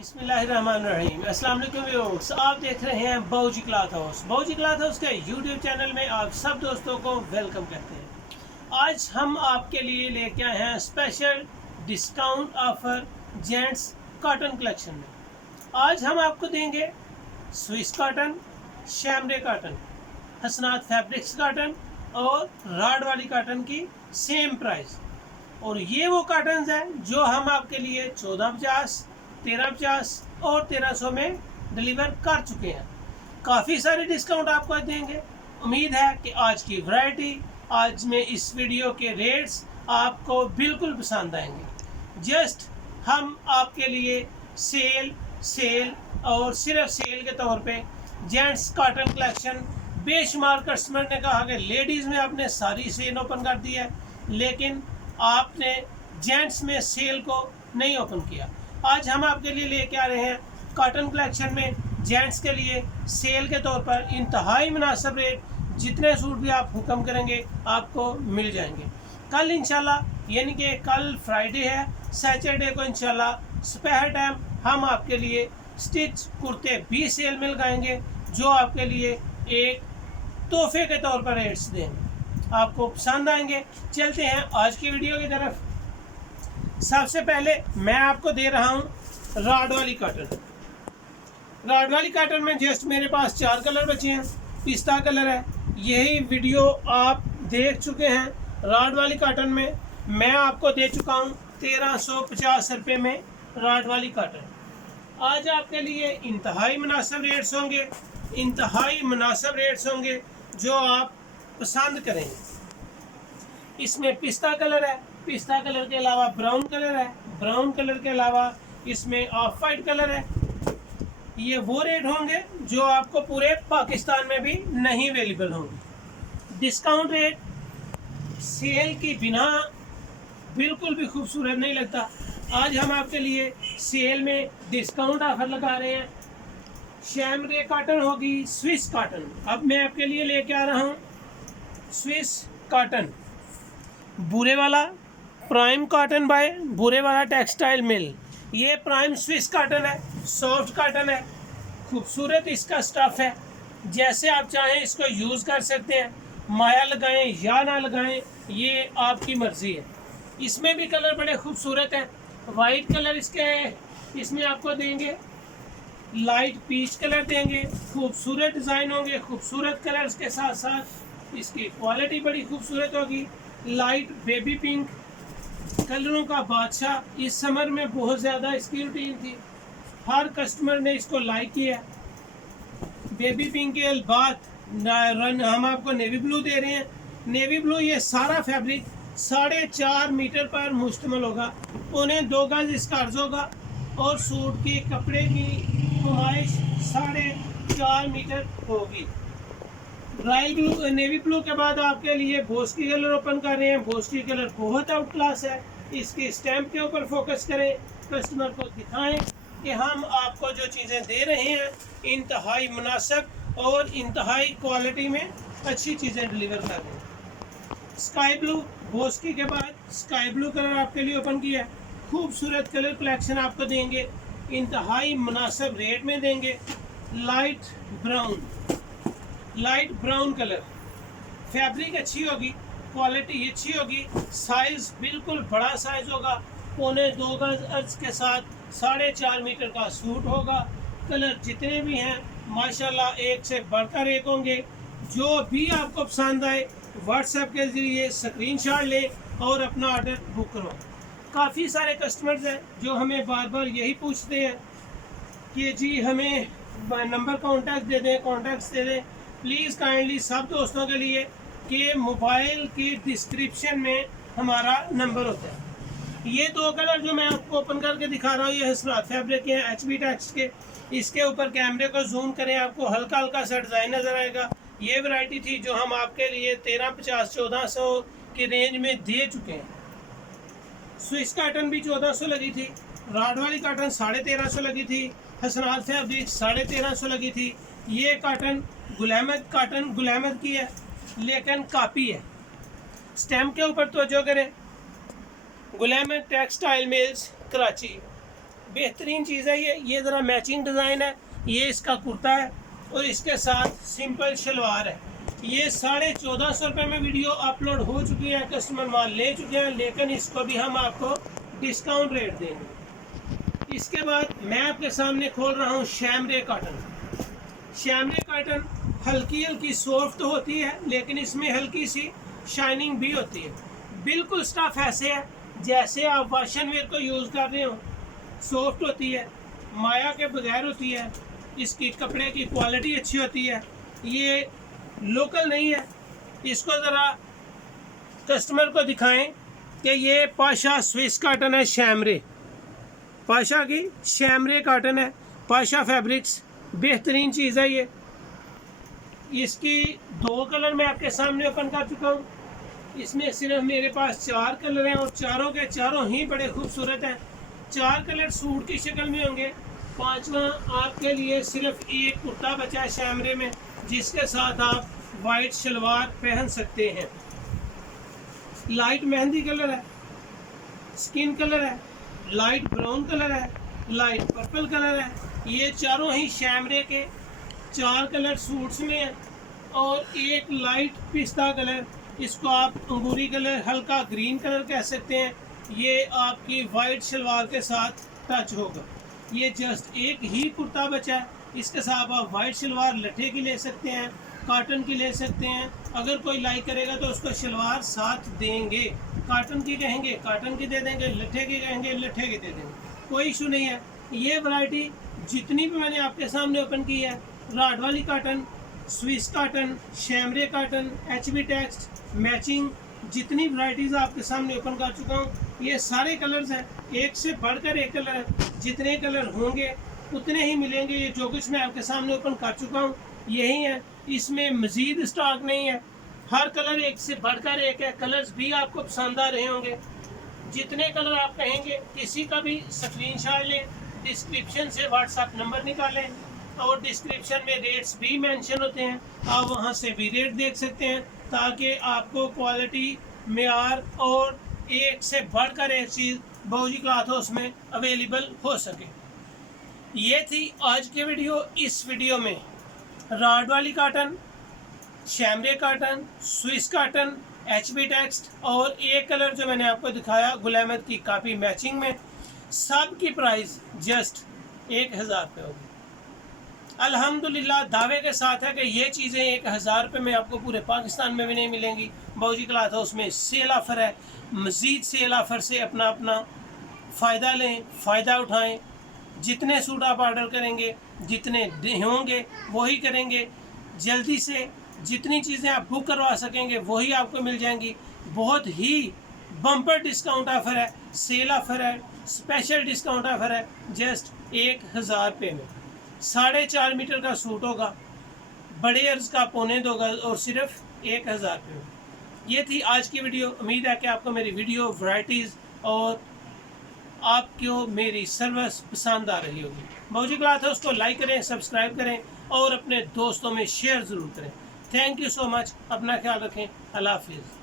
बिस्मिल्लाहिर्रहमानिर्रहीम। अस्सलाम वालेकुम व्यूअर्स, आप देख रहे हैं बाऊजी क्लॉथ हाउस। बाऊजी क्लॉथ हाउस के यूट्यूब चैनल में आप सब दोस्तों को वेलकम करते हैं। आज हम आपके लिए लेके आए हैं special discount offer gents cotton collection में। आज हम आपको देंगे स्विस कॉटन, शैमरे कॉटन, हसनात फैब्रिक्स कॉटन और राड वाली कॉटन की सेम प्राइस। और ये वो कॉटन हैं जो हम आपके लिए 1450, 1350 और 1300 में डिलीवर कर चुके हैं। काफ़ी सारे डिस्काउंट आपको आज देंगे। उम्मीद है कि आज की वैरायटी, आज में इस वीडियो के रेट्स आपको बिल्कुल पसंद आएंगे। जस्ट हम आपके लिए सेल और सिर्फ सेल के तौर पे जेंट्स कॉटन कलेक्शन, बेशुमार कस्टमर ने कहा कि लेडीज़ में आपने सारी सेल ओपन कर दी है, लेकिन आपने जेंट्स में सेल को नहीं ओपन किया। आज हम आपके लिए लेके आ रहे हैं कॉटन कलेक्शन में जेंट्स के लिए सेल के तौर पर इंतहाई मुनासिब रेट। जितने सूट भी आप हुक्म करेंगे आपको मिल जाएंगे। कल इंशाल्लाह, यानी कि कल फ्राइडे है, सैटरडे को इंशाल्लाह दोपहर टाइम हम आपके लिए स्टिच कुर्ते भी सेल में लगाएंगे, जो आपके लिए एक तोहफे के तौर पर रेट्स देंगे, आपको पसंद आएंगे। चलते हैं आज की वीडियो की तरफ। सबसे पहले मैं आपको दे रहा हूँ राड वाली कॉटन। राड वाली कॉटन में जस्ट मेरे पास 4 कलर बचे हैं। पिस्ता कलर है, यही वीडियो आप देख चुके हैं। राड वाली कॉटन में मैं आपको दे चुका हूँ 1350 रुपये में राड वाली कॉटन। आज आपके लिए इंतहाई मुनासिब रेट्स होंगे, इंतहाई मुनासिब रेट्स होंगे जो आप पसंद करेंगे। इसमें पिस्ता कलर है, पिस्ता कलर के अलावा ब्राउन कलर है, ब्राउन कलर के अलावा इसमें ऑफ वाइट कलर है। ये वो रेट होंगे जो आपको पूरे पाकिस्तान में भी नहीं अवेलेबल होंगे। डिस्काउंट रेट सेल की बिना बिल्कुल भी खूबसूरत नहीं लगता। आज हम आपके लिए सेल में डिस्काउंट ऑफर लगा रहे हैं। शैमरे कॉटन होगी, स्विस कॉटन। अब मैं आपके लिए लेके आ रहा हूँ स्विस कॉटन, बुरे वाला प्राइम कॉटन बाय बुरे वाला टेक्सटाइल मिल। ये प्राइम स्विस कॉटन है, सॉफ्ट कॉटन है, खूबसूरत इसका स्टफ़ है। जैसे आप चाहें इसको यूज़ कर सकते हैं, माया लगाएं या ना लगाएं, ये आपकी मर्ज़ी है। इसमें भी कलर बड़े खूबसूरत हैं। वाइट कलर इसमें आपको देंगे, लाइट पीच कलर देंगे, खूबसूरत डिज़ाइन होंगे, खूबसूरत कलर्स के साथ साथ इसकी क्वालिटी बड़ी खूबसूरत होगी। लाइट बेबी पिंक कलरों का बादशाह इस समर में बहुत ज़्यादा इसकी रूटीन थी, हर कस्टमर ने इसको लाइक किया। बेबी पिंक के बाद हम आपको नेवी ब्लू दे रहे हैं। नेवी ब्लू, ये सारा फैब्रिक 4.5 मीटर पर मुश्तमिल होगा, 2.25 गज इसका अर्ज होगा और सूट के कपड़े की नुमाइश 4.5 मीटर होगी। रॉयल ब्लू, नेवी ब्लू के बाद आपके लिए बोस्की कलर ओपन कर रहे हैं। बोस्की कलर बहुत आउट क्लास है। इसके स्टैम्प के ऊपर फोकस करें, कस्टमर को दिखाएं कि हम आपको जो चीज़ें दे रहे हैं इंतहाई मुनासिब और इंतहाई क्वालिटी में अच्छी चीज़ें डिलीवर कर रहे हैं। स्काई ब्लू, बोस्की के बाद स्काई ब्लू कलर आपके लिए ओपन किया है। खूबसूरत कलर कलेक्शन आपको देंगे, इंतहाई मुनासिब रेट में देंगे। लाइट ब्राउन कलर, फैब्रिक अच्छी होगी, क्वालिटी अच्छी होगी, साइज़ बिल्कुल बड़ा साइज़ होगा, 2.25 गज अर्ज के साथ 4.5 मीटर का सूट होगा। कलर जितने भी हैं माशाल्लाह एक से बढ़कर एक होंगे। जो भी आपको पसंद आए व्हाट्सएप के ज़रिए स्क्रीनशॉट ले और अपना ऑर्डर बुक करो। काफ़ी सारे कस्टमर्स हैं जो हमें बार बार यही पूछते हैं कि जी हमें नंबर कॉन्टैक्ट दे दें। प्लीज़ काइंडली सब दोस्तों के लिए कि मोबाइल की डिस्क्रिप्शन में हमारा नंबर होता है। ये 2 कलर जो मैं आपको ओपन करके दिखा रहा हूँ, ये हसनात फैब्रिक के हैं, HB टेक्स्ट के। इसके ऊपर कैमरे को जूम करें, आपको हल्का हल्का सा डिज़ाइन नज़र आएगा। ये वैरायटी थी जो हम आपके लिए 1350-1400 की रेंज में दे चुके हैं। स्विस कॉटन भी 1400 लगी थी, राड वाली कॉटन 1350 लगी थी, हसनात फैब्रिक 1350 लगी थी। ये कॉटन गुलामत की है, लेकिन कापी है। स्टैम्प के ऊपर तवज्जो करें, गुलामत टेक्सटाइल मिल्स कराची। बेहतरीन चीज़ है ये ज़रा मैचिंग डिज़ाइन है। ये इसका कुर्ता है और इसके साथ सिंपल शलवार है। ये 1450 रुपये में वीडियो अपलोड हो चुकी है, कस्टमर माल ले चुके हैं, लेकिन इसको भी हम आपको डिस्काउंट रेट देंगे। इसके बाद मैं आपके सामने खोल रहा हूँ शैमरे कॉटन। शैमरे कॉटन हल्की हल्की सॉफ्ट होती है, लेकिन इसमें हल्की सी शाइनिंग भी होती है। बिल्कुल स्टफ ऐसे है जैसे आप वाशन वेयर को यूज़ कर रहे हो। सॉफ्ट होती है, माया के बगैर होती है, इसकी कपड़े की क्वालिटी अच्छी होती है। ये लोकल नहीं है। इसको ज़रा कस्टमर को दिखाएं कि ये पाशा स्विस कॉटन है, शैमरे पाशा की शैमरे कॉटन है, पाशा फैब्रिक्स। बेहतरीन चीज़ है ये। इसकी 2 कलर मैं आपके सामने ओपन कर चुका हूँ। इसमें सिर्फ मेरे पास 4 कलर हैं और चारों के चारों ही बड़े खूबसूरत हैं। 4 कलर सूट की शक्ल में होंगे। 5वां आपके लिए सिर्फ एक कुर्ता बचा है शैमरे में, जिसके साथ आप वाइट शलवार पहन सकते हैं। लाइट मेहंदी कलर है, स्किन कलर है, लाइट ब्राउन कलर है, लाइट पर्पल कलर है। ये चारों ही शैमरे के 4 कलर सूट्स में है और एक लाइट पिस्ता कलर, इसको आप अंगूरी कलर, हल्का ग्रीन कलर कह सकते हैं। ये आपकी वाइट शलवार के साथ टच होगा। ये जस्ट एक ही कुर्ता बचा है। इसके साथ आप वाइट शलवार लट्ठे की ले सकते हैं, कॉटन की ले सकते हैं। अगर कोई लाइक करेगा तो उसको शलवार साथ देंगे। कॉटन की कहेंगे कॉटन की दे देंगे, लट्ठे की कहेंगे लट्ठे की दे देंगे, कोई इशू नहीं है। ये वैरायटी जितनी भी मैंने आपके सामने ओपन की है, राड वाली cotton, Swiss cotton, chambray cotton, HB text, matching, जितनी वैरायटीज़ आपके सामने ओपन कर चुका हूँ, ये सारे कलर्स हैं। एक से बढ़कर एक कलर है। जितने कलर होंगे उतने ही मिलेंगे। ये जो कुछ मैं आपके सामने ओपन कर चुका हूँ यही है, इसमें मज़ीद स्टॉक नहीं है। हर कलर एक से बढ़कर एक है। कलर्स भी आपको पसंद आ रहे होंगे। जितने कलर आप कहेंगे किसी का भी स्क्रीनशॉट लें, डिस्क्रिप्शन से व्हाट्सएप नंबर निकालें और डिस्क्रिप्शन में रेट्स भी मेंशन होते हैं, आप वहां से भी रेट देख सकते हैं, ताकि आपको क्वालिटी, मेयार और एक से बढ़कर एक चीज़ बाबूजी क्लॉथ हाउस में अवेलेबल हो सके। ये थी आज की वीडियो। इस वीडियो में राड वाली cotton, chambray cotton, Swiss cotton, HB text और एक कलर जो मैंने आपको दिखाया गुल अहमद की कापी मैचिंग में, सब की प्राइस जस्ट 1000 रुपये होगी। अल्हम्दुलिल्लाह दावे के साथ है कि ये चीज़ें 1000 रुपये में आपको पूरे पाकिस्तान में भी नहीं मिलेंगी। बाबूजी क्लॉथ हाउस में सेल ऑफ़र है। मज़ीद सेल ऑफ़र से अपना फ़ायदा लें, फ़ायदा उठाएं। जितने सूट आप ऑर्डर करेंगे, जितने होंगे वही करेंगे। जल्दी से जितनी चीज़ें आप बुक करवा सकेंगे वही आपको मिल जाएंगी। बहुत ही बम्पर डिस्काउंट ऑफ़र है, सेल ऑफ़र है, स्पेशल डिस्काउंट ऑफ़र है। जस्ट 1000 रुपये में 4.5 मीटर का सूट होगा, बड़े अर्ज़ का 2.25 गज और सिर्फ 1000 रुपये में। ये थी आज की वीडियो। उम्मीद है कि आपको मेरी वीडियो, वैरायटीज़ और आपको मेरी सर्विस पसंद आ रही होगी। बाबूजी क्लॉथ हाउस को लाइक करें, सब्सक्राइब करें और अपने दोस्तों में शेयर ज़रूर करें। Thank you so much. अपना ख्याल रखें। अल्लाह हाफिज़।